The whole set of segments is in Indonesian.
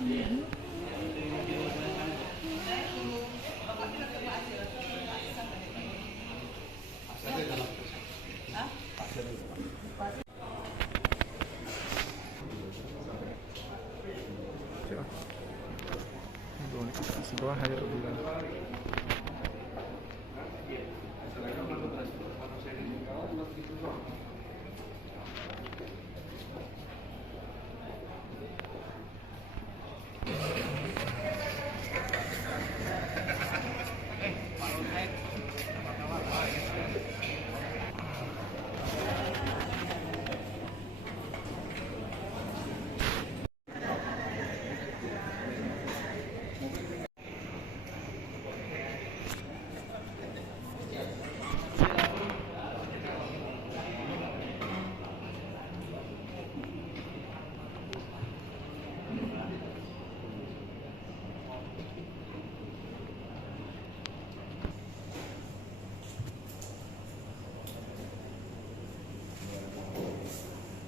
Sebuah hari bulan.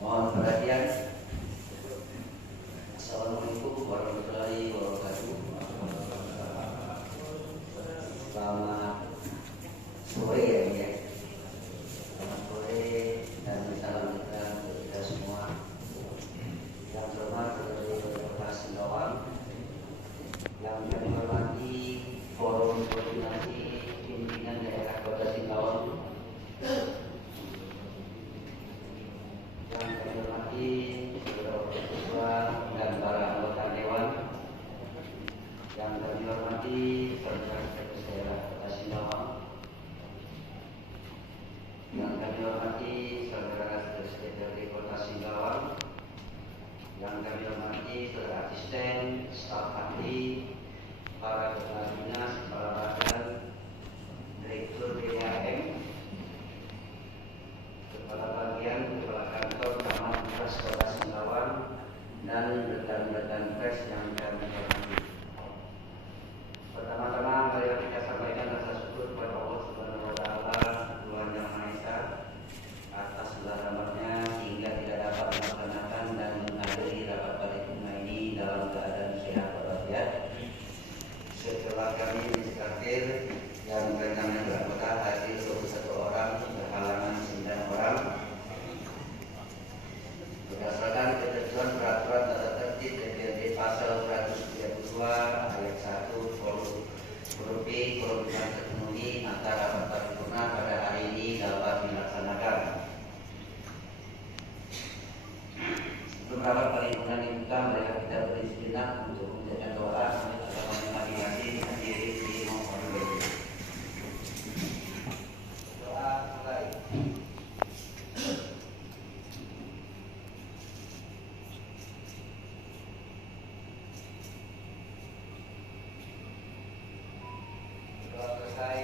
Mohon perhatian. Assalamualaikum warahmatullahi wabarakatuh. Selamat sore ya. Selamat sore dan salam sejahtera untuk kita semua. Yang terhormat Ketua Kota Singkawang, yang kami hormati Forum Koordinasi Pimpinan Daerah Kota Singkawang, yang kami hormati Saudara Ketua dan para anggota Dewan, yang kami hormati Saudara Sekretaris Daerah Kota Singkawang, yang kami hormati Saudara Sekretaris DPRD Kota Singkawang, yang kami hormati Saudara Asisten, staf ahli, para kepala dinas, kepala badan, direktur BKM, kepala bagian, kepala kantor, camat pres Kota Singkawang, dan rekan-rekan pres yang kami hormati. Pertama-tama mari kita sampaikan rasa syukur kepada Allah Subhanahu wa taala, Tuhan Yang Maha Esa, atas segala rahmatnya hingga tidak dapat melaksanakan dan menghadiri rapat paripurna ini dalam keadaan sehat walafiat. Setelah kami disekakir yang rencananya beranggota hadir 21 orang, berhalangan 9 orang. Berdasarkan ketentuan peraturan tata tertib DPRD pasal 132 ayat 1 huruf B huruf yang terpenuhi, maka rapat paripurna pada hari ini dapat dilaksanakan. Sebelum rapat paripurna dibuka, mereka kita beri sejenak untuk menjaga doa agar masing-masing hadiri di mohon berdoa. Doa mulai. Doa selesai.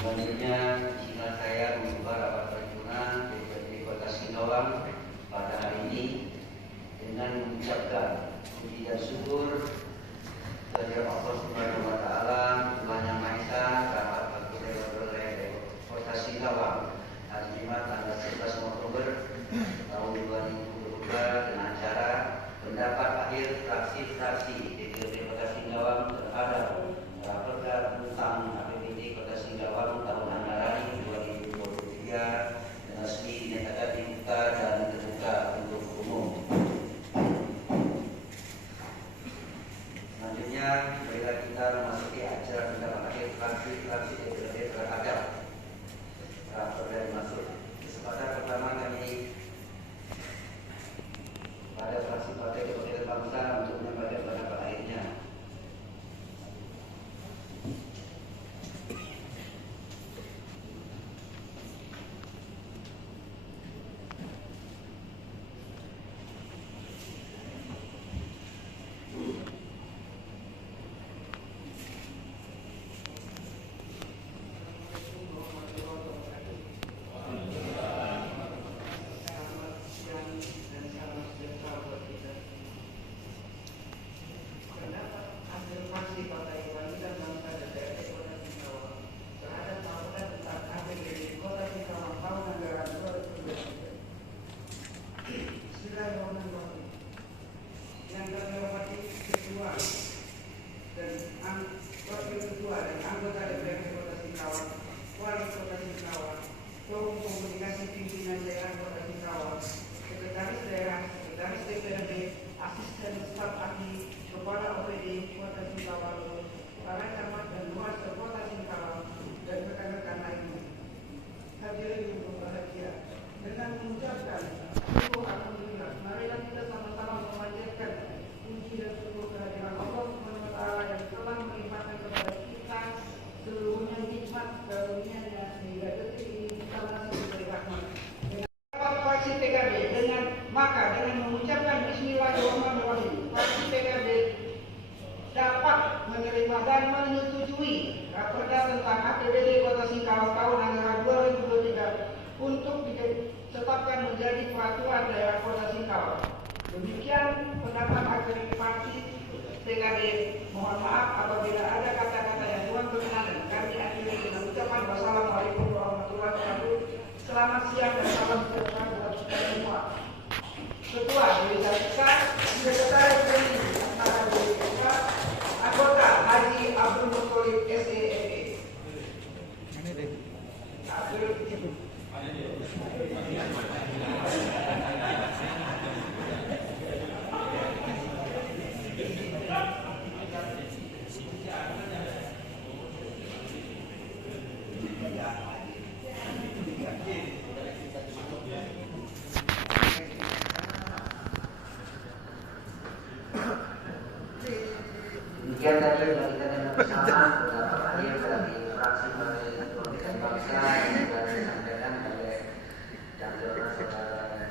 Selanjutnya, izinkan saya membuka rapat paripurna DPRD Kota Singkawang pada hari ini dengan mengucapkan puji dan syukur kepada Allah Subhanahu wa taala, Tuhan Yang Maha Esa, rapat paripurna Kota Singkawang hari Jumat tanggal 11 Oktober tahun 2022 dengan acara pendapat akhir fraksi-fraksi DPRD Kota Singkawang terhadap raperda tentang APBD Kota Singkawang tahun anggaran 2023 resmi dinyatakan dibuka dan terbuka untuk umum. Selanjutnya, marilah kita memasuki acara pendapat akhir fraksi-fraksi DPRD terhadap raperda dimaksud. Kesempatan pertama kami Bismillahirrahmanirrahim. Yang kami hormati ketua dan wakil ketua dan anggota DPRD Kota Singkawang, Wali Kota Singkawang, Forum Komunikasi Pimpinan Daerah Kota Singkawang, Sekretaris Daerah, Sekretaris DPRD, Asisten Staf Ahli, Kepala OPD Kota Singkawang, para camat dan luas Kota Singkawang, dan rekan-rekan lainnya. Hadirin yang berbahagia, dengan mengucapkan syukur alhamdulillah, marilah kita sama-sama memanjatkan puji dan syukur kehadiran Allah Subhanahu wa taala yang telah melimpahkan kepada kita seluruhnya nikmat karunia-Nya sehingga detik ini kita masih diberi rahmat. Fraksi PKB dengan mengucapkan Bismillahirrahmanirrahim, fraksi PKB dapat menerima dan menyetujui Raperda tentang APBD Kota Singkawang tahun anggaran 2023 untuk ditetapkan menjadi peraturan daerah Kota Singkawang. Demikian pendapat akhir fraksi PKB. Mohon maaf apabila ada kata-kata yang kurang berkenan. Kami akhiri dengan ucapan wassalamualaikum warahmatullahi wabarakatuh. Selamat siang dan salam sejahtera buat kita semua. Ketua Dewi Sartika, Sekretaris Jenderal antara Dewi Sartika, anggota Haji Abdul Muttalib SEME. Demikian tadi yang kita dengar bersama beberapa kali dari fraksi Partai Kebangkitan Bangsa yang sudah disampaikan oleh yang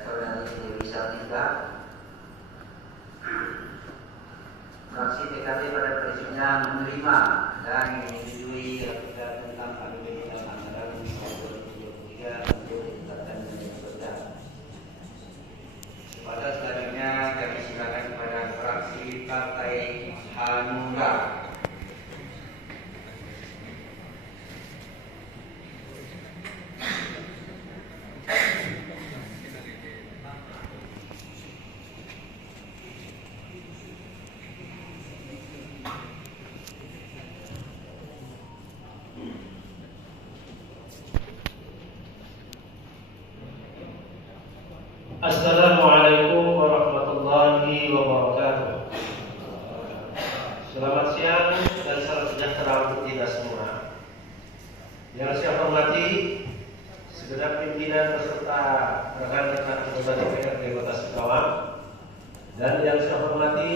saudari Dewi Sartika. Fraksi PKB pada prinsipnya menerima dan menyetujui Raperda tentang APBD dalam anggaran 2023 untuk ditetapkan menjadi perda. Pada selanjutnya kami silakan kepada fraksi Partai Hanura. Assalamualaikum warahmatullahi wabarakatuh. Selamat siang dan salam sejahtera untuk kita semua. Yang saya hormati segenap pimpinan beserta rekan-rekan anggota DPRD Kota Singkawang, dan yang saya hormati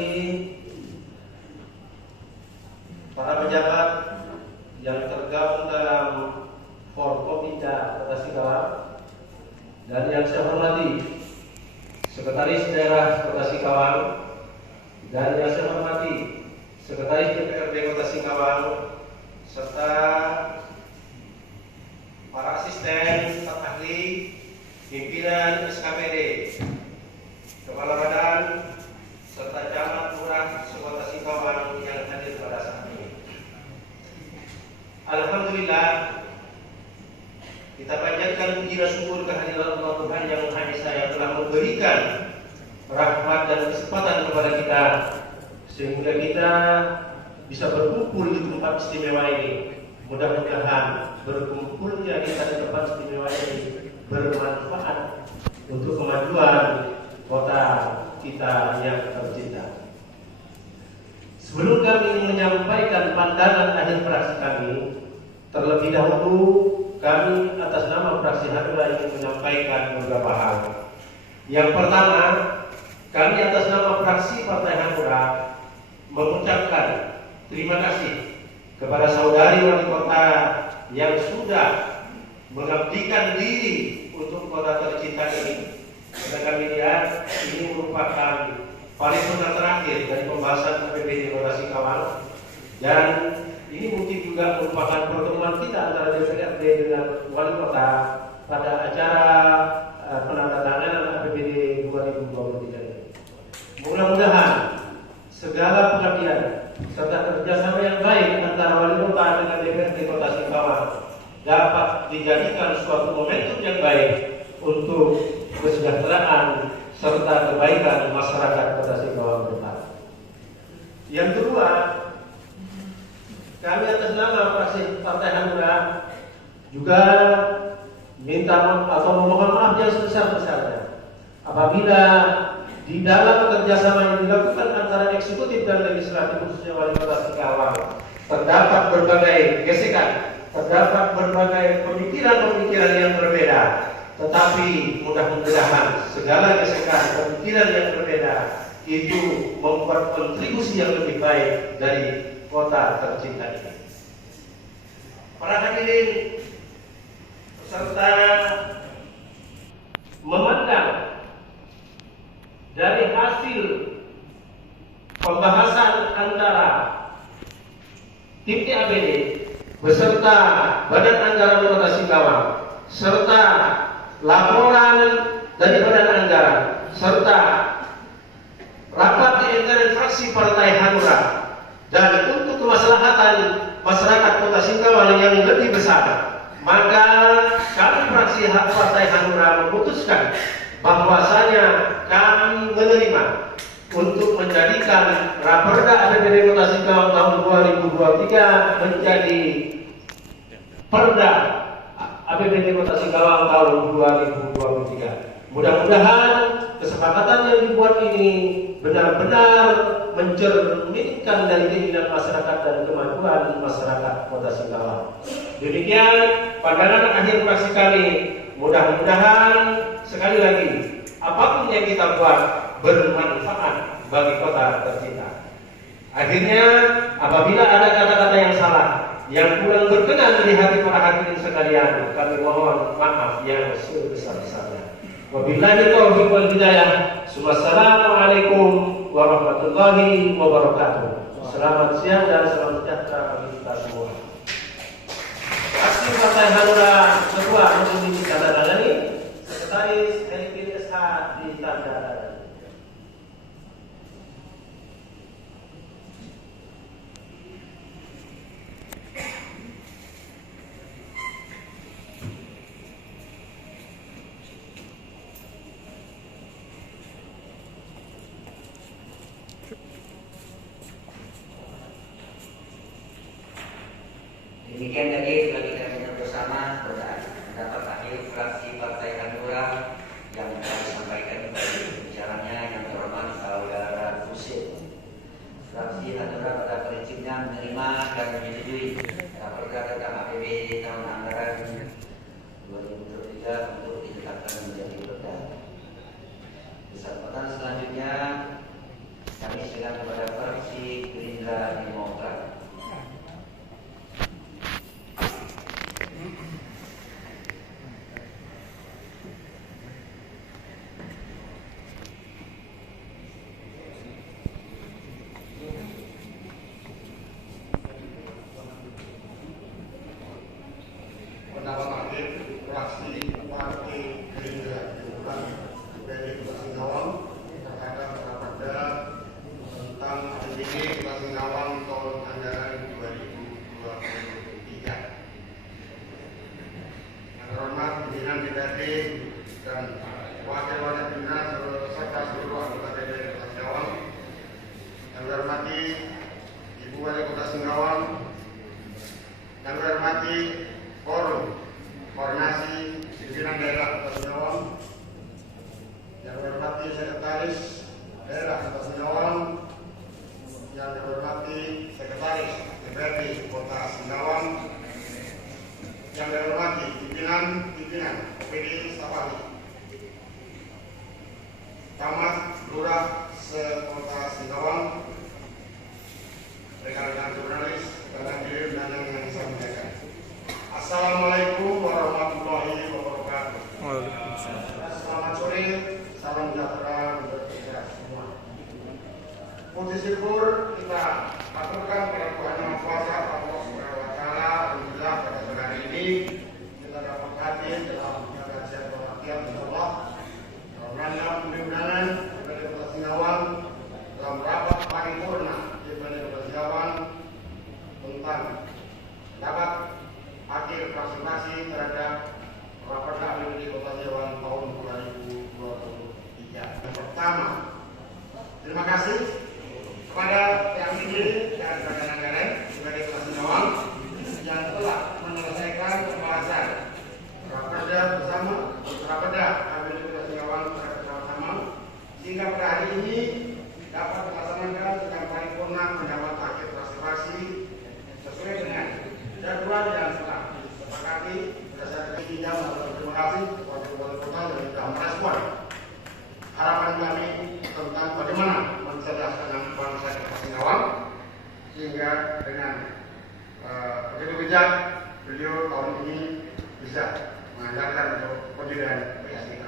para pejabat yang tergabung dalam Forkopimda Kota Singkawang, dan yang saya hormati Sekretaris Daerah Kota Singkawang, dan yang saya hormati Sekretaris DPRD Kota Singkawang, serta para asisten, staf ahli, pimpinan SKPD, kepala badan, serta camat lurah sekota Singkawang yang hadir pada saat ini. Alhamdulillah, kita panjatkan puji dan syukur kehadiran Allah Tuhan yang Maha Esa yang telah memberikan rahmat dan kesempatan kepada kita sehingga kita bisa berkumpul di tempat istimewa ini. Mudah-mudahan berkumpulnya kita di tempat istimewa ini bermanfaat untuk kemajuan kota kita yang tercinta. Sebelum kami menyampaikan pandangan akhir fraksi kami, terlebih dahulu kami atas nama fraksi Hanura ingin menyampaikan beberapa hal. Yang pertama, kami atas nama fraksi Partai Hanura mengucapkan terima kasih kepada saudari wali kota yang sudah mengabdikan diri untuk kota tercinta ini. Karena kami lihat ini merupakan paripurna terakhir dari pembahasan APBD Kota Singkawang, dan ini mungkin juga merupakan pertemuan kita antara DPRD dengan wali kota pada acara penandatanganan APBD 2023 ini. Mudah-mudahan segala pengabdian serta kerjasama yang baik antara wali kota dengan DPRD Kota Singkawang dapat dijadikan suatu momentum yang baik untuk kesejahteraan serta kebaikan masyarakat Kota Singkawang ke depan. Yang kedua, kami atas nama fraksi Partai Hanura juga minta atau memohon maaf yang sebesar-besarnya apabila di dalam kerjasama yang dilakukan antara eksekutif dan legislatif khususnya Wali Kota Singkawang terdapat berbagai gesekan, terdapat berbagai pemikiran-pemikiran yang berbeda, tetapi mudah-mudahan segala gesekan pemikiran yang berbeda itu membuat kontribusi yang lebih baik dari kota tercinta ini. Para hadirin serta memandang dari hasil pembahasan antara tim TABD beserta Badan Anggaran Kota Singkawang serta laporan dari Badan Anggaran serta rapat di internal fraksi Partai Hanura, dan untuk kemaslahatan masyarakat Kota Singkawang yang lebih besar, maka kami fraksi Partai Hanura memutuskan bahwasanya kami menerima untuk menjadikan Raperda APBD Kota Singkawang tahun 2023 menjadi Perda APBD Kota Singkawang tahun 2023. Mudah-mudahan kesepakatan yang dibuat ini benar-benar mencerminkan dari keinginan masyarakat dan kemajuan masyarakat Kota Singkawang. Demikian pandangan akhir fraksi kami. Mudah-mudahan sekali lagi apapun yang kita buat bermanfaat bagi kota tercinta. Akhirnya apabila ada kata-kata yang salah, yang kurang berkenan di hati para hadirin sekalian, kami mohon maaf yang sebesar-besarnya. Wabillahi taufiq wal hidayah. Wassalamualaikum warahmatullahi wabarakatuh. Selamat siang dan salam sejahtera bagi kita semua. Fraksi Partai Hanura Ketua untuk ditandatangani, Sekretaris LPSH ditandatangani. Demikian tadi telah kita dengar bersama pendapat akhir fraksi Partai Hanura yang telah disampaikan kepada pembicaranya yang terhormat Saudara Husin. Fraksi Hanura pada prinsipnya menerima dan menyetujui Raperda tentang APBD tahun anggaran 2023 untuk ditetapkan menjadi perda. Kesempatan selanjutnya kami silakan kepada fraksi Gerindra Demokrat. Pendapat akhir fraksi Partai Gerindra Demokrat dari Kota Singkawang terhadap Raperda tentang APBD Kota Singkawang tahun anggaran 2023. Yang terhormat pimpinan DPRD dan wakil-wakil pimpinan serta seluruh anggota DPRD Kota Singkawang. Yang terhormati Ibu Wali Kota Singkawang. Yang terhormati Forum Koordinasi Pimpinan Daerah Kota Singkawang, yang dihormati Sekretaris Daerah Kota Singkawang, yang dihormati Sekretaris DPRD Kota Singkawang, yang dihormati pimpinan OPD Sapali, Camat Lurah se-Kota Singkawang, rekan-rekan jurnalis dan hadirin dan yang saya muliakan. Assalamualaikum warahmatullahi wabarakatuh. Selamat sore, salam sejahtera untuk kita semua. Puji syukur kita aturkan kepada Tuhan Yang Maha Kuasa Allah Subhanahu wa Ta'ala. Alhamdulillah pada sore hari ini kita dapat hadir dalam kajian pelatihan insyaallah. Karena undangan dari Kota Singkawang dalam rapat paripurna di Kota Singkawang tentang dapat akhir vaksinasi terhadap Raperda APBD Kota Singkawang tahun 2023. bersama. Terima kasih kepada yang ini dan rekan-rekan sebagai kelas Sinawang yang telah menyelesaikan pembahasan raperda bersama, raperda Kelas Sinawang secara bersama, sehingga pada hari ini dapat dilaksanakan dengan paripurna pendapat akhir fraksi sesuai dengan jadwal yang telah disepakati berdasarkan jam. Terima kasih kepada wali kota yang telah merespon harapan kami tentang bagaimana mencerdaskan bangsa Kota Sinawang, sehingga dengan begitu bijak beliau tahun ini bisa mengajarkan untuk pendidikan PSDK.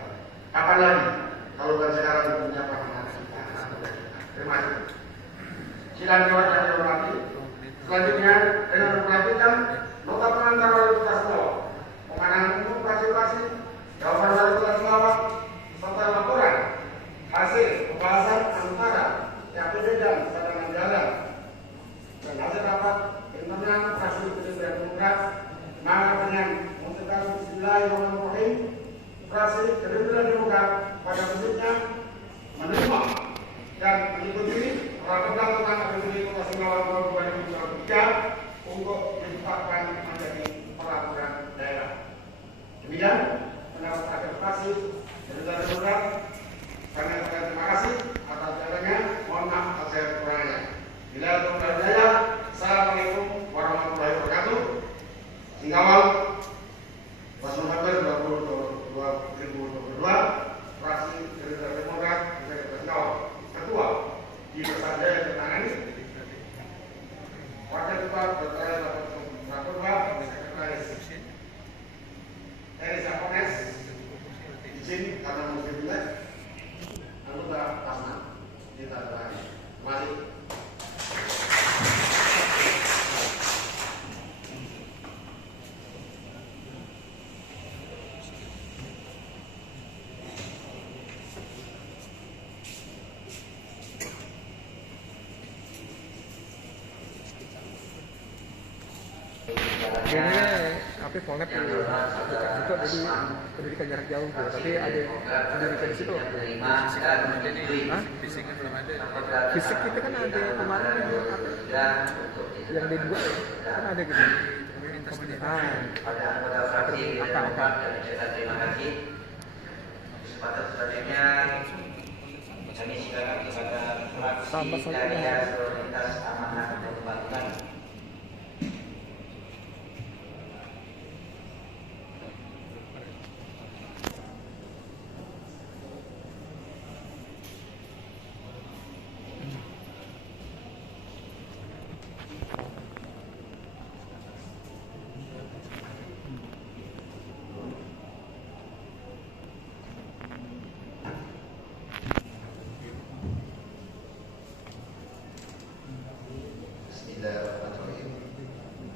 Kapan lagi kalau bukan sekarang punya paham kita. Terima kasih. Sidang Dewan yang dihormati. Selanjutnya dengan memperhatikan nota pengantar wali kota Sinawang, pemandangan umum praksi-praksi, jawaban wali kota Sinawang, serta laporan hasil pembahasan antara KPD dan cadangan jalan dan hasil rapat internal fraksi Gerindra Demokrat, maka dengan mengucapkan Bismillahirrahmanirrahim, fraksi Gerindra Demokrat pada prinsipnya menerima dan mengikuti raperda tentang APBD Kota Sinawang tahun 2023 untuk ditetapkan menjadi peraturan daerah. Demikian pendapat akhir fraksi Gerindra Demokrat. Kami ucapkan terima kasih atas jalannya. Mohon maaf atas segala kekurangannya. Bila terjadi, Assalamualaikum warahmatullahi wabarakatuh. Sinawang, 1 November 2022, fraksi Gerindra Demokrat Kota Sinawang. Ketua di Persada yang ditangani Wakil Ketua Berkaya Raperda Sekretaris Teresa Pones, izin karena mungkin juga anggota Pasman di Tangerang. Terima kasih. Apa Polnet itu jadi pendidikan jarak jauh gitu, tapi ada pendidikan di situ. Fisik belum ada. Fisik kita kan ada kemarin yang D2 kan ada gitu. Pada anggota fraksi terima kasih. Kesempatan selanjutnya kami silakan kepada fraksi Karya Solidaritas Amanah dan Pembangunan.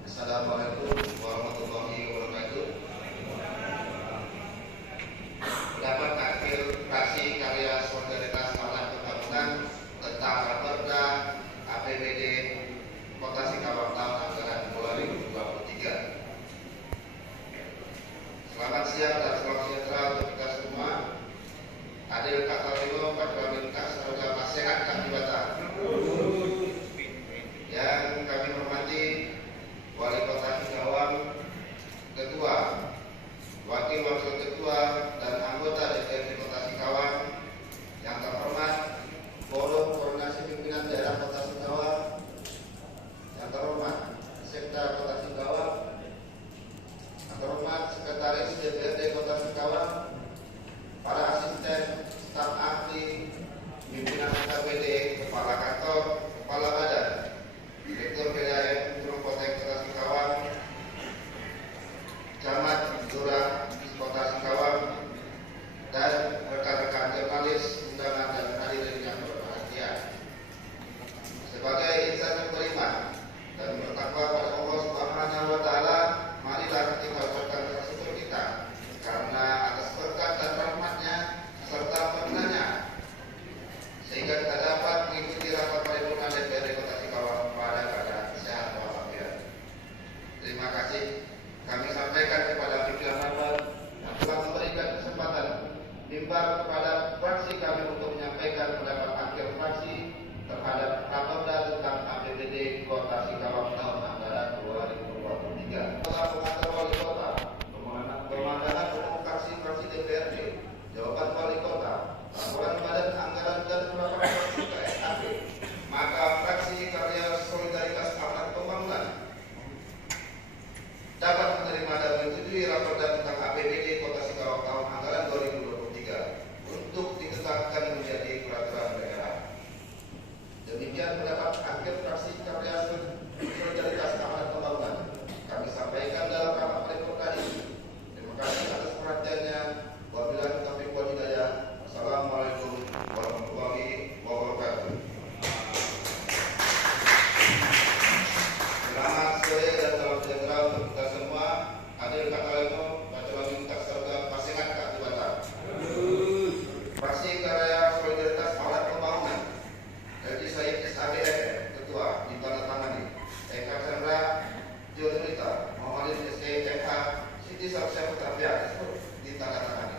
Assalamualaikum warahmatullahi wabarakatuh. Pendapat akhir fraksi Karya Solidaritas Amanah Pembangunan tentang raperda APBD Kota Sinawang tahun anggaran 2023. Selamat siang dan selamat sejahtera untuk kita semua. Adil kata lilo, paduan lintas, saudara sehat dan jiwata. Yang kami hormati Wali Kota Sinawang, Ketua, Wakil Ketua, dan anggota DPRD Kota Sinawang yang terhormat, Forum Koordinasi Pimpinan Daerah Kota Sinawang yang terhormat, Sekda Kota Sinawang yang terhormat, Sekretaris DPRD Kota Sinawang, para asisten, staf ahli, pimpinan KPD, kepala kantor, kepala badan, Direktur PDAM Kabupaten Kota Singkawang, Camat Lurah Kota Singkawang, dan rekan-rekan jurnalis, undangan dan hadirin yang berbahagia. Sebagai insan yang beriman dan bertakwa pada Allah Subhanahu wa Ta'ala, marilah kita ucapkan syukur kita karena atas berkat dan rahmat-Nya serta pernahnya, sehingga kita dapat menyampaikan pendapat akhir fraksi terhadap raperda tentang APBD Kota Singkawang tahun anggaran 2023. Setelah pengantar wali kota, pemandangan umum fraksi-fraksi DPRD, jawaban wali kota, laporan badan anggaran dan penerapan fraksi KSAP, maka fraksi Karya Solidaritas Amanat Pembangunan dapat menerima dan menyetujui raperda tentang APBD Kota Singkawang tahun anggaran 2023 untuk ditetapkan menjadi peraturan daerah. Demikian pendapat akhir fraksi Karya Solidaritas Amanat Pembangunan kami sampaikan dalam rapat paripurna ini. Terima kasih atas perhatiannya. Wabillahi taufiq wal hidayah. Assalamualaikum warahmatullahi wabarakatuh. Selamat sore dan salam sejahtera untuk kita semua. Hadir kata lemo, baca lagi tak serta pasangan kak Batak. Fraksi Karya Solidaritas Amanat Pembangunan. Jadi saya SABF Ketua ditandatangani. Eka Chandra Jodrita Muhammadin SKFH Siti Sarsyah Putra ditandatangani.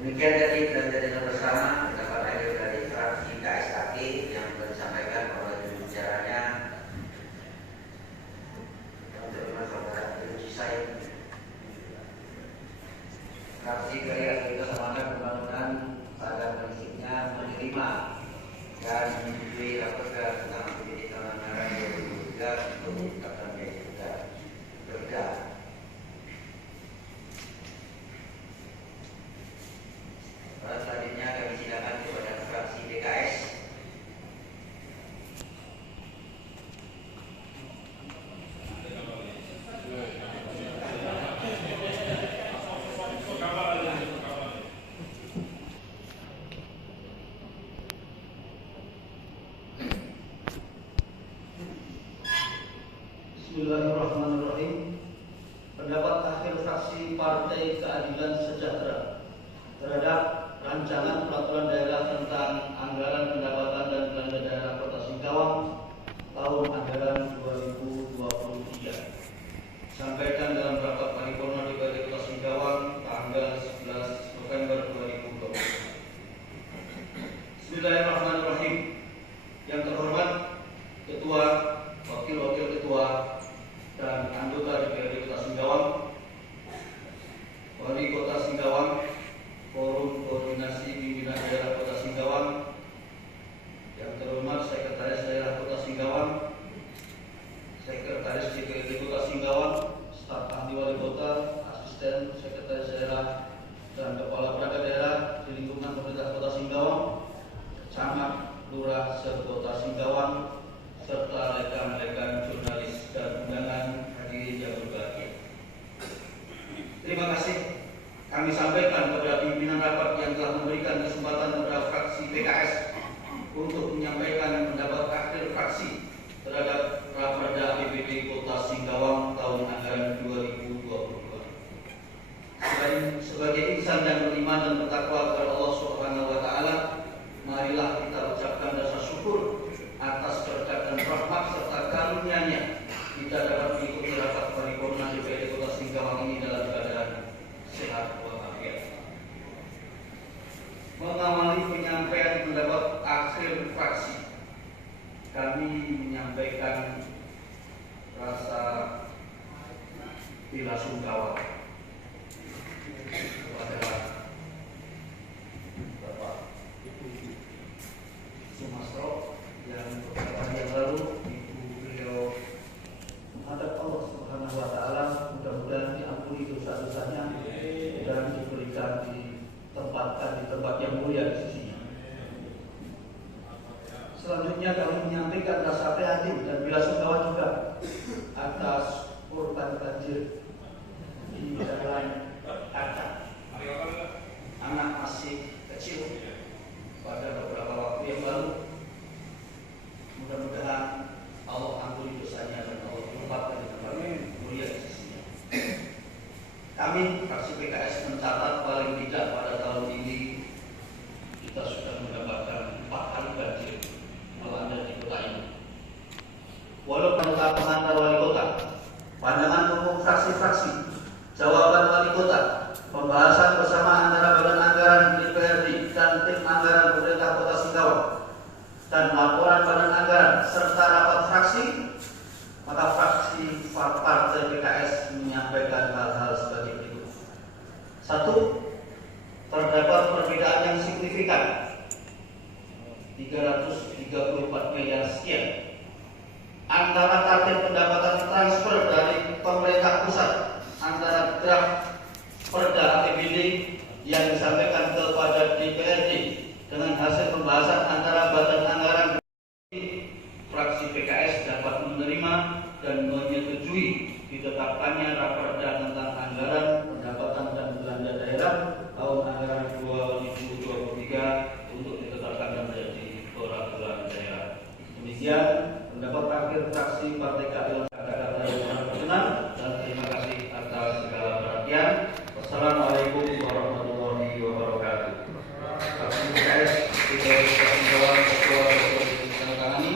Demikian tadi kita bersama pendapat akhir dari fraksi KSAP yang disampaikan oleh jurubicaranya yang terima saudara Yuji Said. Fraksi Karya Solidaritas Amanat Pembangunan pada prinsipnya menerima dan menyetujui raperda tentang APBD tahun anggaran 2023 untuk ditetapkan menjadi perda. Selanjutnya kami silakan kepada fraksi PKS. Bismillahirrahmanirrahim. Pendapat akhir fraksi Partai Keadilan Sejahtera terhadap rancangan peraturan daerah tentang anggaran pendapatan dan belanja daerah Kota Singkawang tahun anggaran 2023. Sampaikan dalam rapat paripurna DPRD Kota Singkawang tanggal 11 November 2020. Bismillahirrahmanirrahim. Yang terhormat Ketua, Wakil-wakil Ketua, dan anggota DPRD Kota Singkawang, Wali Kota Singkawang, Forum Koordinasi Pimpinan Daerah Kota Singkawang, yang terhormat Sekretaris Daerah Kota Singkawang, Sekretaris DPRD Kota Singkawang, staf ahli wali kota, asisten Sekretaris Daerah, dan Kepala Perangkat Daerah di lingkungan pemerintah Kota Singkawang, camat, lurah, sekota Singkawang, serta rekan-rekan jurnalis dan undangan hadirin yang berbahagia. Terima kasih kami sampaikan kepada pimpinan rapat yang telah memberikan kesempatan kepada fraksi PKS untuk menyampaikan pendapat akhir fraksi terhadap raperda APBD Kota Singkawang tahun anggaran 2022. Sebagai insan yang beriman dan bertakwa kepada Allah Subhanahu wa taala, marilah kita ucapkan rasa syukur atas berkat dan rahmat serta karunia-Nya kita dapat mengikuti rapat paripurna DPRD Kota Singkawang ini dalam keadaan sehat walafiat. Mengawali penyampaian pendapat akhir fraksi, kami menyampaikan rasa bela sungkawa kepada Bapak Sumastro yang beberapa hari yang lalu beliau menghadap Allah Subhanahu wa taala, mudah-mudahan diampuni dosa-dosanya dan diberikan ditempatkan di tempat yang mulia di sisinya. Selanjutnya kami menyampaikan rasa prihatin dan bela sungkawa juga atas korban banjir di Jalan Kaca, anak masih masih kecil pada beberapa waktu yang lalu. Mudah-mudahan Allah ampuni dosanya dan Allah tempatkan di tempat yang mulia di sisinya. Kami fraksi PKS mencatat paling tidak pada tahun ini kita sudah mendapatkan 4 kali banjir melanda di kota ini. Walaupun tetap pengantar wali kota, pandangan umum fraksi-fraksi, jawaban wali kota, pembahasan bersama antara Badan Anggaran DPRD dan tim anggaran pemerintah Kota Singkawang, dan laporan Badan Anggaran serta rapat fraksi, maka fraksi Partai PKS menyampaikan hal-hal sebagai berikut. 1. Terdapat perbedaan yang signifikan 334 miliar sekian antara target pendapatan transfer dari pemerintah pusat antara draft Perda APBD yang disampaikan kepada DPRD dengan hasil pembahasan antara Badan Anggaran. Fraksi PKS dapat menerima dan menyetujui ditetapkannya Raperda tentang anggaran pendapatan dan belanja daerah tahun anggaran 2023 untuk ditetapkan menjadi peraturan daerah. Demikian pendapat akhir fraksi Partai Keadilan kata-kata yang sangat berkenan, dan terima kasih atas segala perhatian. Wassalamualaikum warahmatullahi wabarakatuh. Fraksi PKS Ketua ditandatangani,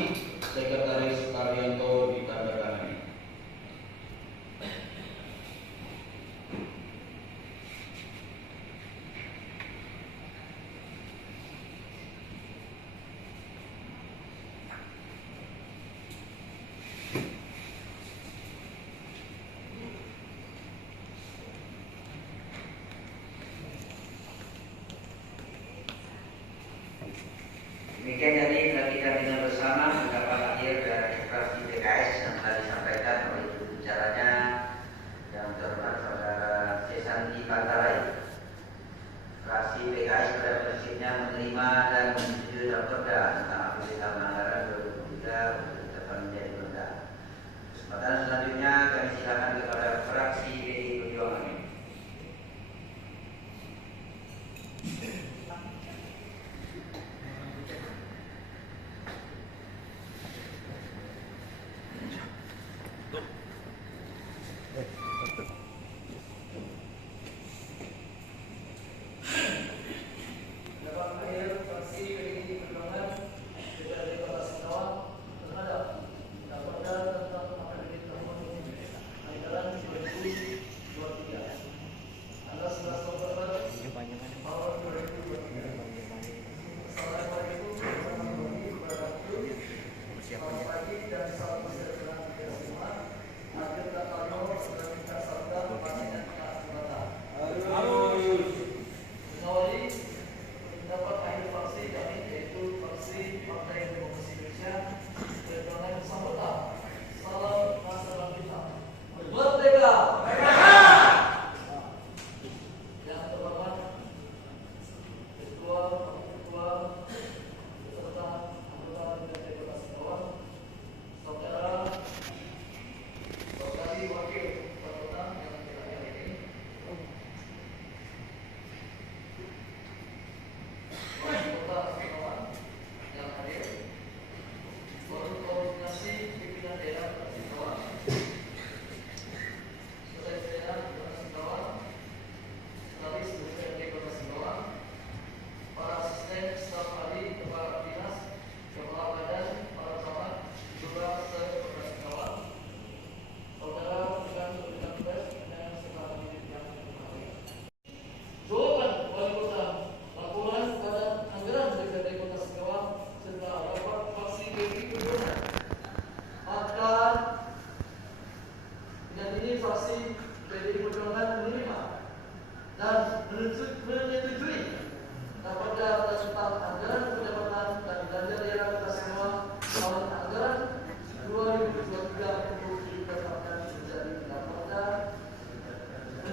Sekretaris Arianto ditandatangani. Demikian tadi telah kita dengar bersama pendapat akhir dari fraksi PKS yang telah disampaikan oleh jurubicaranya yang terhormat Saudara Sesanti Pantarai. Fraksi PKS pada prinsipnya menerima dan menyetujui Raperda tentang APBD tahun anggaran 2023 untuk ditetapkan menjadi perda. Kesempatan selanjutnya kami silakan kepada fraksi PDI Perjuangan.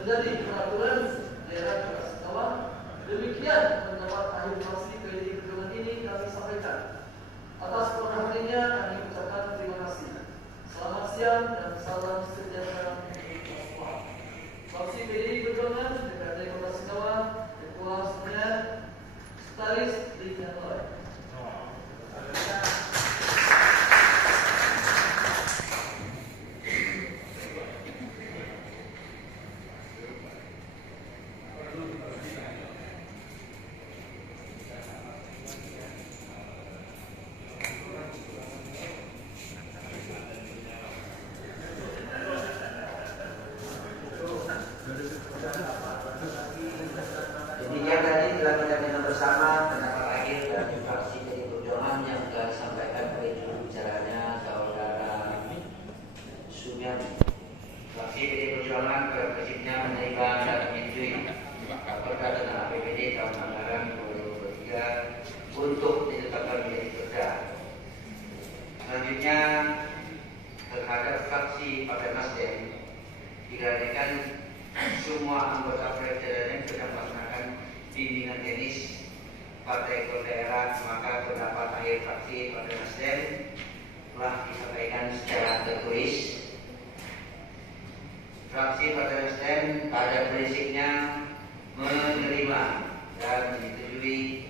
menjadi peraturan daerah Kota Singkawang. Demikian pendapat akhir fraksi PDI Perjuangan ini kami sampaikan. Atas perhatiannya kami ucapkan terima kasih. Selamat siang dan salam sejahtera untuk kita semua. Fraksi PDI Perjuangan DPRD Kota Singkawang, Ketua Semuanya, Sekretaris Brigjen Roy. Demikian tadi telah kita dengar bersama pendapat akhir dari fraksi PDI Perjuangan yang telah disampaikan oleh juru bicaranya Saudara Sumiati. Fraksi PDI Perjuangan pada prinsipnya menerima dan menyetujui perda tentang APBD tahun anggaran 2023 untuk ditetapkan menjadi perda. Selanjutnya terhadap fraksi Partai Nasdem dikarenakan semua anggota PDI sedang melaksanakan bimbingan teknis Partai Golkar daerah, maka pendapat akhir fraksi Partai Nasdem telah disampaikan secara tertulis. Fraksi Partai Nasdem pada prinsipnya menerima dan menyetujui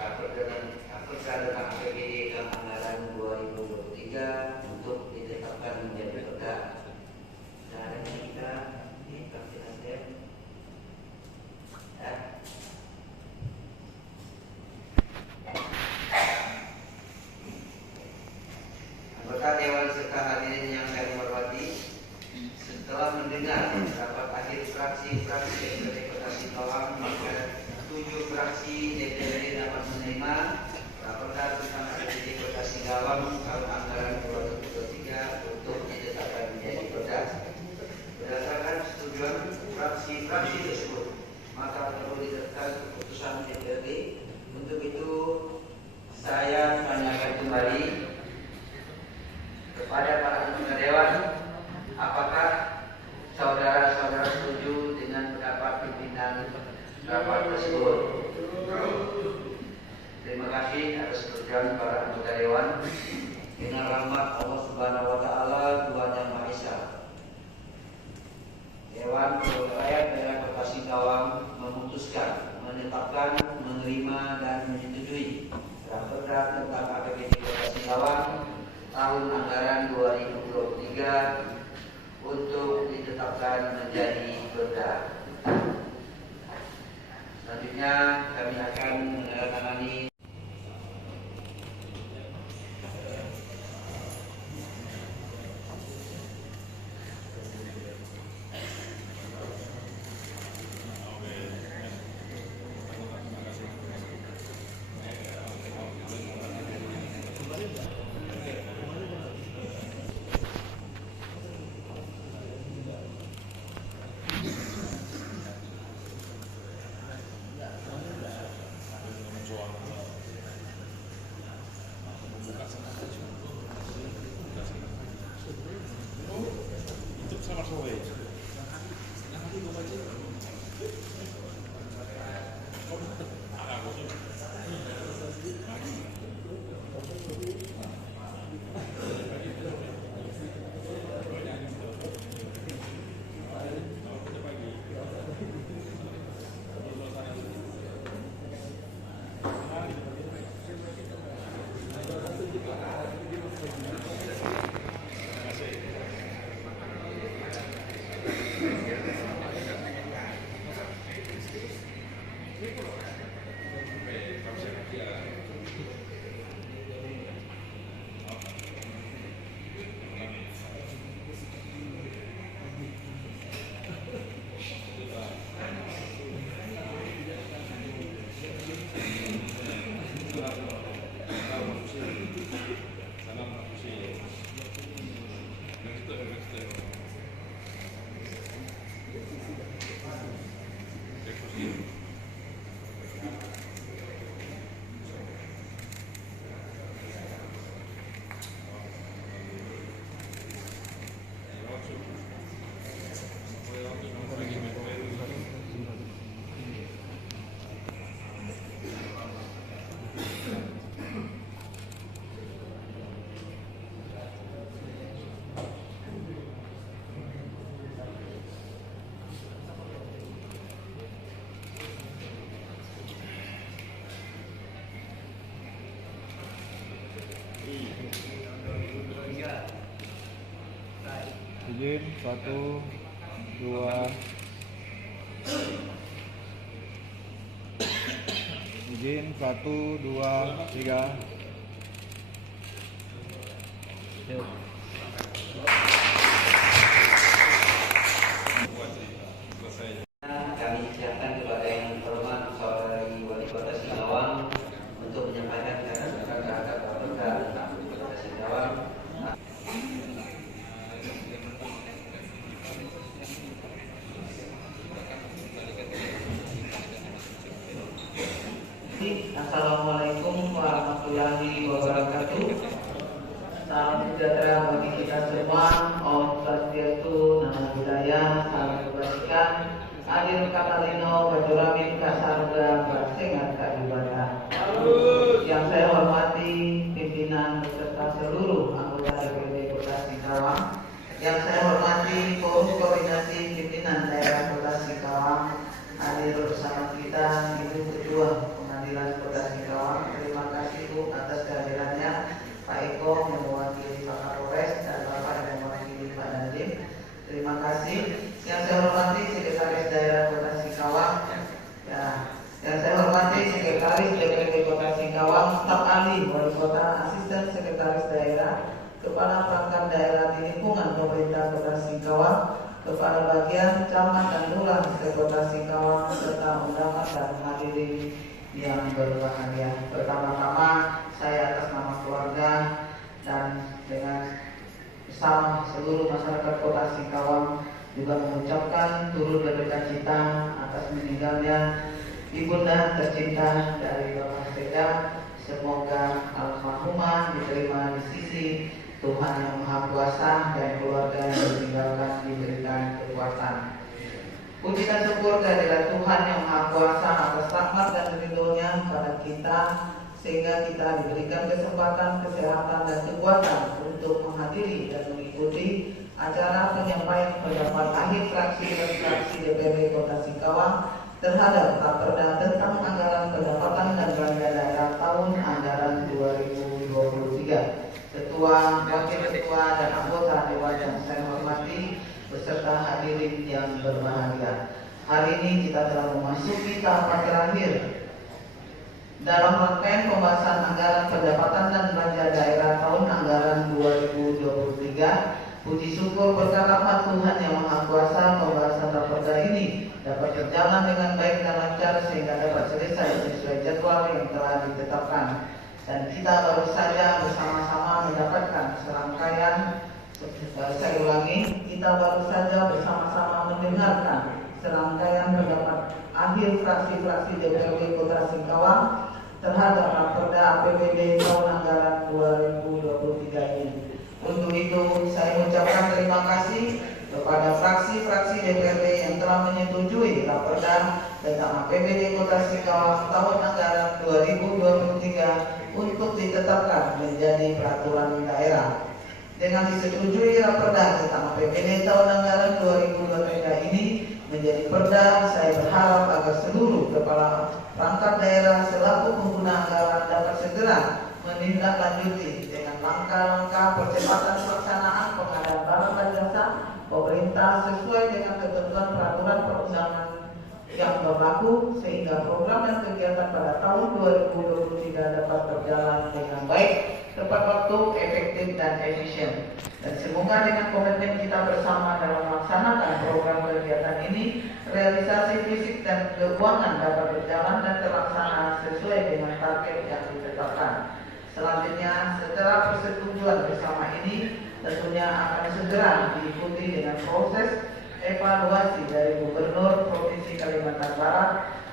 raperda tentang APBD tahun anggaran 2023 untuk ditetapkan menjadi perda. Dan kita di Fraksi Nasdem ya. Anggota Dewan serta hadirin yang saya hormati, setelah mendengar rapat akhir fraksi-fraksi DPRD Kota Singkawang, maka 7 fraksi DPRD dapat menerima raperda tentang APBD Kota Singkawang tahun anggaran 2023 untuk ditetapkan menjadi perda. Berdasarkan persetujuan fraksi-fraksi tersebut, maka perlu ditetapkan keputusan DPRD. Untuk itu saya tanyakan kembali kepada para anggota dewan, apakah saudara-saudara setuju dengan pendapat pimpinan rapat tersebut? Terima kasih atas persetujuan para anggota dewan. Dengan rahmat Allah Subhanahu wa taala, Tuhan Yang Maha Esa, Dewan Perwakilan Rakyat Daerah Kota Singkawang memutuskan, menetapkan, menerima dan menyetujui raperda tentang APBD Kota Singkawang tahun anggaran 2023 untuk ditetapkan menjadi perda. Selanjutnya kami akan menandatangani Izin 1, 2. Izin 1, 2, 3. Yuk. Kami silakan kepada yang terhormat Saudari Wali Kota Singkawang untuk menyampaikan kata-kata terhadap Kapolda Wali Kota Singkawang. Assalamualaikum warahmatullahi wabarakatuh. Salam sejahtera bagi kita semua. Om Swastiastu, Namo Buddhaya, salam kebajikan. Hadir Katalino, Bajuramin, Kasarga, Bersengat Kadibata. Yang saya hormati pimpinan beserta seluruh anggota DPRD Kota Singkawang. Yang saya hormati Forum Koordinasi Pimpinan Daerah Kota Singkawang. Hadir bersama kita Ibu Ketua Pengadilan Kota Singkawang. Terima kasih Bu atas kehadirannya. Pak Eko yang mewakili Pak Kapolres dan Bapak yang mewakili Pak Dandim. Terima kasih. Yang saya hormati Sekretaris Daerah Kota Singkawang. Ya, yang saya hormati Sekretaris DPRD Kota Singkawang, staf ahli Wali Kota, Asisten Sekretaris Daerah, Kepala Perangkat Daerah di lingkungan Pemerintah Kota Singkawang, Kepala Bagian Camat dan Lurah Kota Singkawang, serta undangan dan hadirin yang berbahagia. Pertama-tama saya atas nama keluarga dan dengan bersama seluruh masyarakat Kota Singkawang juga mengucapkan turut berduka cita atas meninggalnya ibunda tercinta dari Bapak Seda. Semoga almarhumah diterima di sisi Tuhan Yang Maha Kuasa dan keluarga yang ditinggalkan diberikan kekuatan. Puji dan syukur kehadirat Tuhan Yang Maha Kuasa atas rahmat dan ridho-Nya pada kita, sehingga kita diberikan kesempatan, kesehatan dan kekuatan untuk menghadiri dan mengikuti acara penyampaian pendapat akhir fraksi dan fraksi DPRD Kota Singkawang terhadap Raperda tentang anggaran pendapatan dan belanja daerah tahun anggaran 2023. Ketua, Wakil Ketua dan anggota Dewan yang saya hormati beserta hadirin yang berbahagia. Hari ini kita telah memasuki tahapan terakhir dalam rangkaian pembahasan anggaran pendapatan dan belanja daerah tahun anggaran 2023. Puji syukur berkat rahmat Tuhan Yang Maha Kuasa, pembahasan raperda ini dapat berjalan dengan baik dan lancar sehingga dapat selesai sesuai jadwal yang telah ditetapkan. Dan kita baru saja bersama-sama mendapatkan serangkaian, saya ulangi, kita baru saja bersama-sama mendengarkan serangkaian pendapat akhir fraksi-fraksi DPRD Kota Singkawang terhadap raperda APBD tahun anggaran 2023 ini. Untuk itu saya mengucapkan terima kasih kepada fraksi-fraksi DPRD yang telah menyetujui raperda tentang APBD Kota Singkawang tahun anggaran 2023 untuk ditetapkan menjadi peraturan daerah. Dengan disetujui raperda tentang APBD tahun anggaran 2023 ini menjadi perda, saya berharap agar seluruh kepala perangkat daerah selaku pengguna anggaran dapat segera menindaklanjuti dengan langkah-langkah percepatan pelaksanaan pengadaan barang dan jasa pemerintah sesuai dengan ketentuan peraturan perundangan yang berlaku, sehingga program dan kegiatan pada tahun 2023 dapat berjalan dengan baik, tepat waktu, efektif dan efisien. Dan semoga dengan komitmen kita bersama dalam melaksanakan program kegiatan ini, realisasi fisik dan keuangan dapat berjalan dan terlaksana sesuai dengan target yang ditetapkan. Selanjutnya, setelah persetujuan bersama ini, tentunya akan segera diikuti dengan proses evaluasi dari Gubernur Provinsi Kalimantan Barat.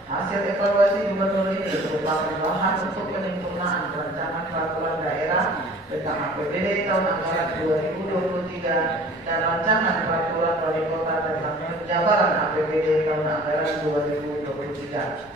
Hasil evaluasi Gubernur ini merupakan bahan untuk penyempurnaan perencanaan peraturan daerah tentang APBD tahun anggaran 2023 dan rancangan peraturan wali kota tentang penjabaran APBD tahun anggaran 2023.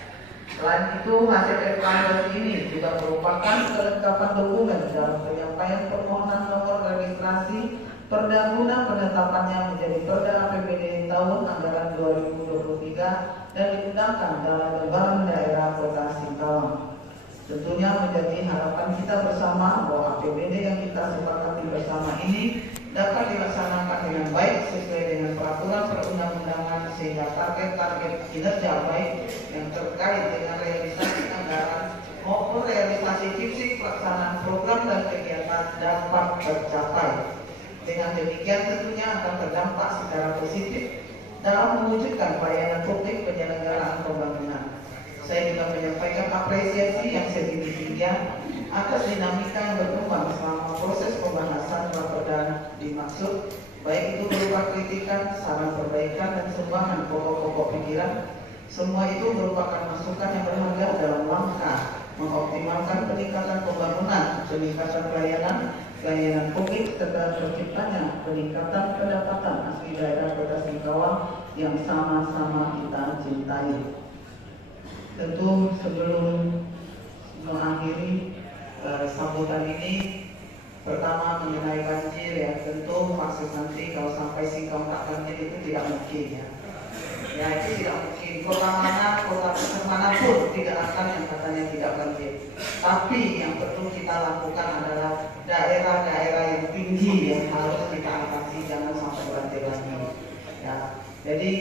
Selain itu, hasil evaluasi ini juga merupakan kelengkapan dokumen dalam penyampaian permohonan nomor registrasi perda guna penetapannya menjadi perda APBD tahun anggaran 2023 dan diundangkan dalam lembaran daerah Kota Singkawang. Tentunya menjadi harapan kita bersama bahwa APBD yang kita sepakati bersama ini dapat dilaksanakan dengan baik sesuai dengan peraturan perundang-undangan sehingga target-target kinerja baik yang terkait dengan realisasi anggaran maupun realisasi visi pelaksanaan program dan kegiatan dapat tercapai. Dengan demikian tentunya akan terdampak secara positif dalam mewujudkan pelayanan publik penyelenggaraan pembangunan. Saya juga menyampaikan apresiasi yang setinggi-tingginya atas dinamika yang berkembang selama proses pembahasan Raperda dimaksud, baik itu berupa kritikan, saran perbaikan, dan sumbangan pokok-pokok pikiran. Semua itu merupakan masukan yang berharga dalam langkah mengoptimalkan peningkatan pembangunan, peningkatan pelayanan publik, serta terciptanya peningkatan pendapatan asli daerah Kota Singkawang yang sama-sama kita cintai. Tentu sebelum mengakhiri sambutan ini, pertama mengenai banjir ya, tentu maksud nanti kalau sampai Singkawang tak banjir itu tidak mungkin ya. Ya itu tidak mungkin. Kota manapun tidak akan yang katanya tidak banjir. Tapi yang perlu kita lakukan adalah daerah-daerah yang tinggi yang harus kita atasi, jangan sampai banjir lagi. Ya, jadi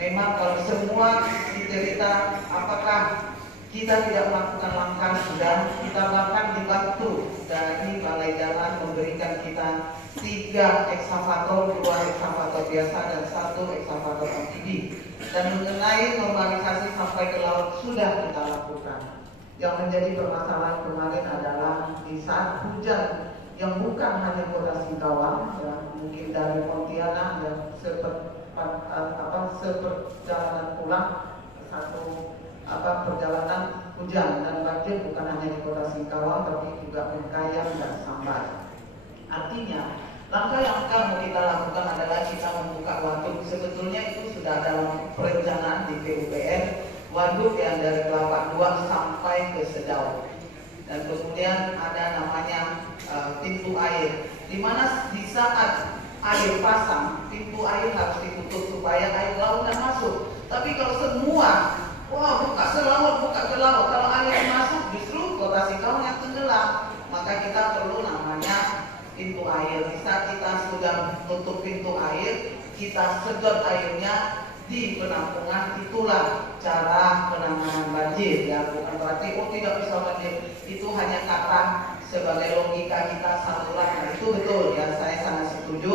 memang kalau semua dicerita apakah kita tidak melakukan langkah dan kita bahkan dibantu dari Balai Jalan memberikan kita 3 ekskavator, 2 ekskavator biasa dan 1 ekskavator amfibi. Dan mengenai normalisasi sampai ke laut sudah kita lakukan. Yang menjadi permasalahan kemarin adalah di saat hujan yang bukan hanya Kota Singkawang, ya, mungkin dari Pontianak dan seperjalanan pulang satu perjalanan hujan dan banjir bukan hanya di Kota Singkawang tapi juga Bengkayang dan Sambas. Artinya langkah yang akan kita lakukan adalah kita membuka waduk. Sebetulnya itu sudah dalam perencanaan di PUPR, waduk yang dari Kelapa II sampai ke Sedau. Dan kemudian ada namanya pintu air, di mana di saat air pasang, pintu air harus ditutup supaya air laut tidak masuk. Tapi kalau semua buka ke laut, kalau air masuk justru Kota Singkawang yang tenggelam. Maka kita perlu namanya pintu air. Di saat kita sudah tutup pintu air, kita sedot airnya di penampungan. Itulah cara penanganan banjir ya, bukan berarti tidak bisa banjir. Itu hanya kata sebagai logika kita saluran. Nah, itu betul ya, saya sangat setuju.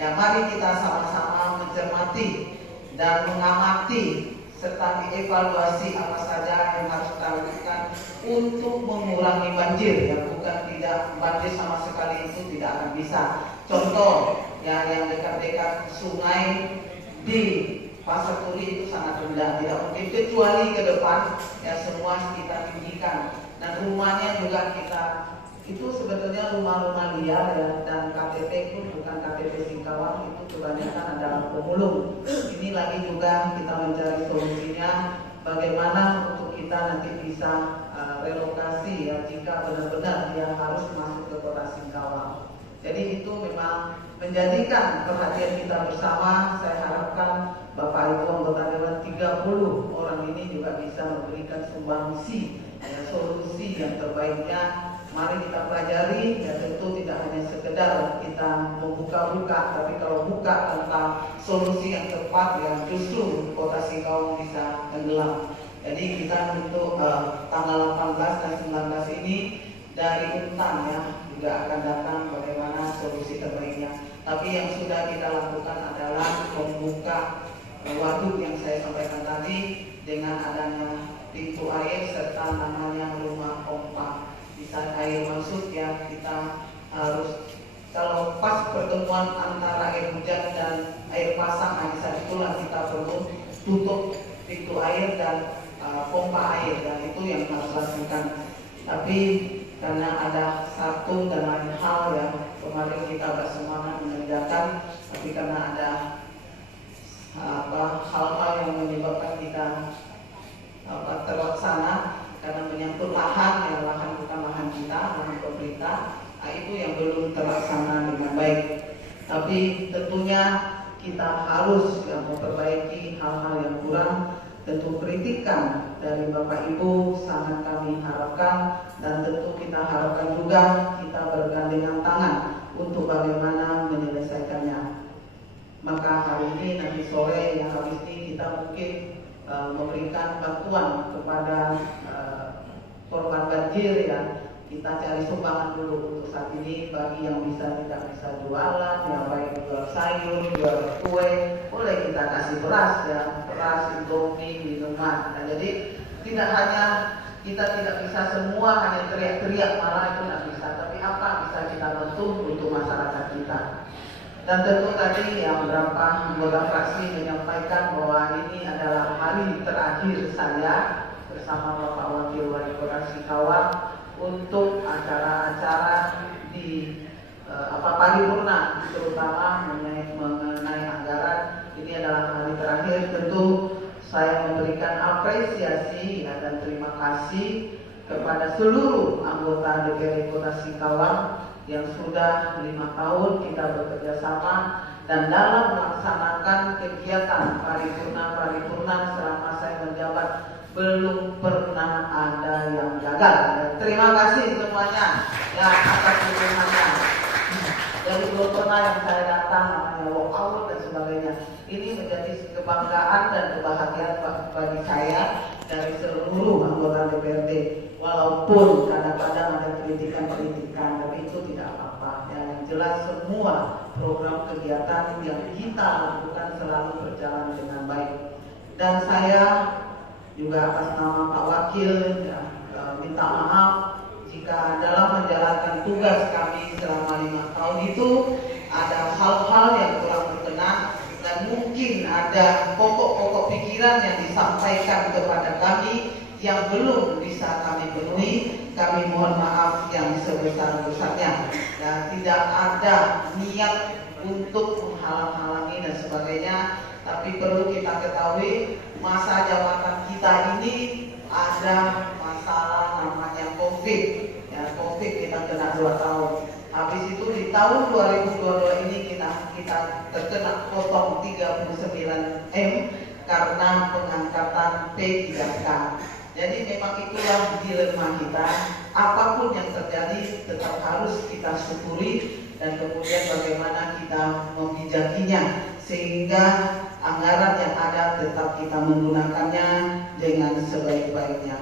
Ya, mari kita sama-sama mencermati dan mengamati serta dievaluasi apa saja yang harus kita lakukan untuk mengurangi banjir ya, bukan tidak banjir sama sekali itu tidak akan bisa. Contoh ya, yang dekat-dekat sungai di Pasar Turi itu sangat rendah, tidak mungkin, kecuali ke depan ya semua kita tinggikan, dan rumahnya juga kita itu sebetulnya rumah-rumah liar ya, dan KTP pun bukan KTP Singkawang, itu kebanyakan adalah pemulung. Ini lagi juga kita mencari solusinya bagaimana untuk kita nanti bisa relokasi ya jika benar-benar dia harus masuk ke Kota Singkawang. Jadi itu memang menjadikan perhatian kita bersama. Saya harapkan Bapak Ibu anggota Dewan 30 orang ini juga bisa memberikan sumbangsi ya, solusi yang terbaiknya. Mari kita pelajari ya, tentu tidak hanya sekedar kita membuka-buka, tapi kalau buka tentang solusi yang tepat ya justru Kota Singkawang bisa tenggelam. Jadi kita untuk tanggal 18 dan 19 ini dari Untan ya juga akan datang bagaimana solusi terbaiknya. Tapi yang sudah kita lakukan adalah membuka waduk yang saya sampaikan tadi dengan adanya pintu air serta namanya rumah pompa. Di saat air masuk ya kita harus, kalau pas pertemuan antara air hujan dan air pasang, nah saat itulah kita perlu tutup pintu air dan pompa air, dan itu yang harus lakukan. Tapi karena ada satu dan lain hal yang kemarin kita bersemangat mengerjakan, tapi karena ada hal-hal yang menyebabkan kita terlaksana karena menyangkut lahan, yang lahan bukan lahan kita, lahan pemerintah, itu yang belum terlaksana dengan baik. Tapi tentunya kita harus memperbaiki hal-hal yang kurang. Tentu kritikan dari Bapak Ibu sangat kami harapkan, dan tentu kita harapkan juga kita bergandengan tangan untuk bagaimana menyelesaikan hari ini, nanti sore yang habis ini kita mungkin memberikan bantuan kepada korban banjir ya. Kita cari sumbangan dulu untuk saat ini bagi yang tidak bisa jualan, yang baik jual sayur, jual kue, boleh kita kasih beras ya, beras, indomie, minuman. Nah, jadi tidak hanya kita tidak bisa semua hanya teriak-teriak, malah itu tidak bisa. Tapi apa bisa kita bantu untuk masyarakat kita? Dan tentu tadi yang beberapa anggota fraksi menyampaikan bahwa ini adalah hari terakhir saya bersama Bapak Wakil Wali Kota Singkawang untuk acara-acara di paripurna, terutama mengenai anggaran. Ini adalah hari terakhir. Tentu saya memberikan apresiasi dan terima kasih kepada seluruh anggota DPRD Kota Singkawang yang sudah 5 tahun kita bekerja sama, dan dalam melaksanakan kegiatan paripurna selama saya menjabat belum pernah ada yang gagal. Terima kasih semuanya ya atas dukungannya. Jadi belum pernah yang saya datang namanya walkout dan sebagainya. Ini menjadi kebanggaan dan kebahagiaan bagi saya dari seluruh anggota DPRD. Walaupun kadang-kadang ada kritikan, tapi itu tidak apa-apa. Yang jelas semua program kegiatan yang kita lakukan selalu berjalan dengan baik. Dan saya juga atas nama Pak Wakil ya, minta maaf jika dalam menjalankan tugas kami selama 5 tahun itu ada hal-hal yang kurang berkenan, dan mungkin ada pokok-pokok pikiran yang disampaikan kepada kami yang belum bisa kami penuhi. Kami mohon maaf yang sebesar-besarnya. Dan tidak ada niat untuk menghalang-halangi dan sebagainya. Tapi perlu kita ketahui, masa jabatan kita ini ada masalah namanya COVID. Ya, COVID kita kena 2 tahun. Habis itu di tahun 2022 ini kita terkena potong 39M karena pengangkatan P3K. Jadi memang itulah dilema kita. Apapun yang terjadi tetap harus kita syukuri, dan kemudian bagaimana kita membijakinya sehingga anggaran yang ada tetap kita menggunakannya dengan sebaik-baiknya.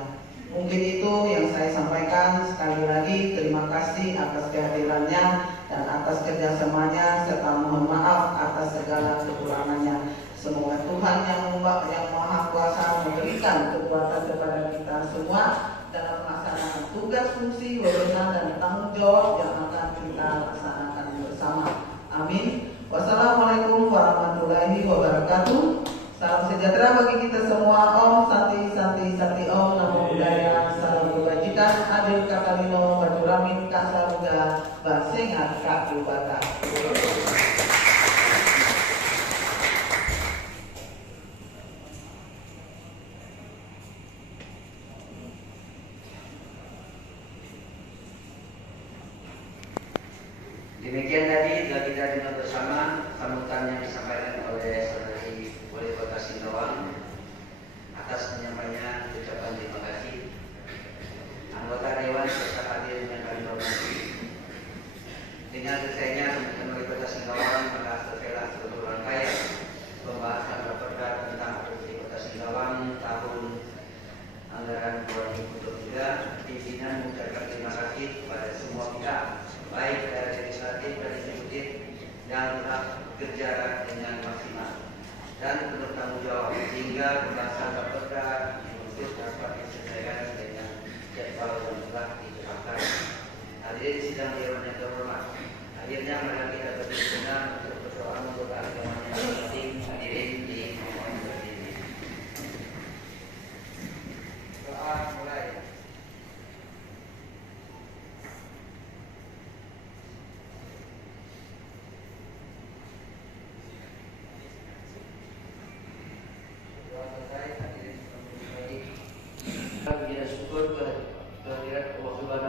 Mungkin itu yang saya sampaikan. Sekali lagi terima kasih atas kehadirannya dan atas kerjasamanya, serta mohon maaf atas segala kekurangannya. Semoga Tuhan yang Maha Kuasa memberikan kekuatan kepada kita semua dalam melaksanakan tugas, fungsi, wewenang dan tanggung jawab yang akan kita laksanakan bersama. Amin. Wassalamualaikum warahmatullahi wabarakatuh. Salam sejahtera bagi kita semua. Om Santi Santi Santi Om Namo Buddhaya. Salam kebajikan. Adil Kakalino Baduramin Kasaruga Basengat Kakubata. Demikian tadi telah kita dengar bersama sambutan yang disampaikan oleh Saudari Wali Kota Singkawang. Atas penyampaiannya ucapan terima kasih. Anggota Dewan serta hadirin yang kami hormati. Dengan selesainya sambutan Wali Kota Singkawang, maka selesailah seluruh rangkaian pembahasan raperda tentang Wali Kota Singkawang tahun anggaran 2023. Pimpinan mengucapkan terima kasih kepada semua pihak, baik dari legislatif dan eksekutif, yang telah bekerja dengan maksimal dan penuh tanggung jawab sehingga pembahasan raperda untuk dapat diselesaikan dengan jadwal yang telah ditetapkan. Hadirin sidang Dewan yang terhormat, akhirnya mari kita bersama untuk berdoa untuk agama yang penting. Hadirin di mohon berdiri. Doa mulai. Kita syukur kehadirat Allah Subhanahu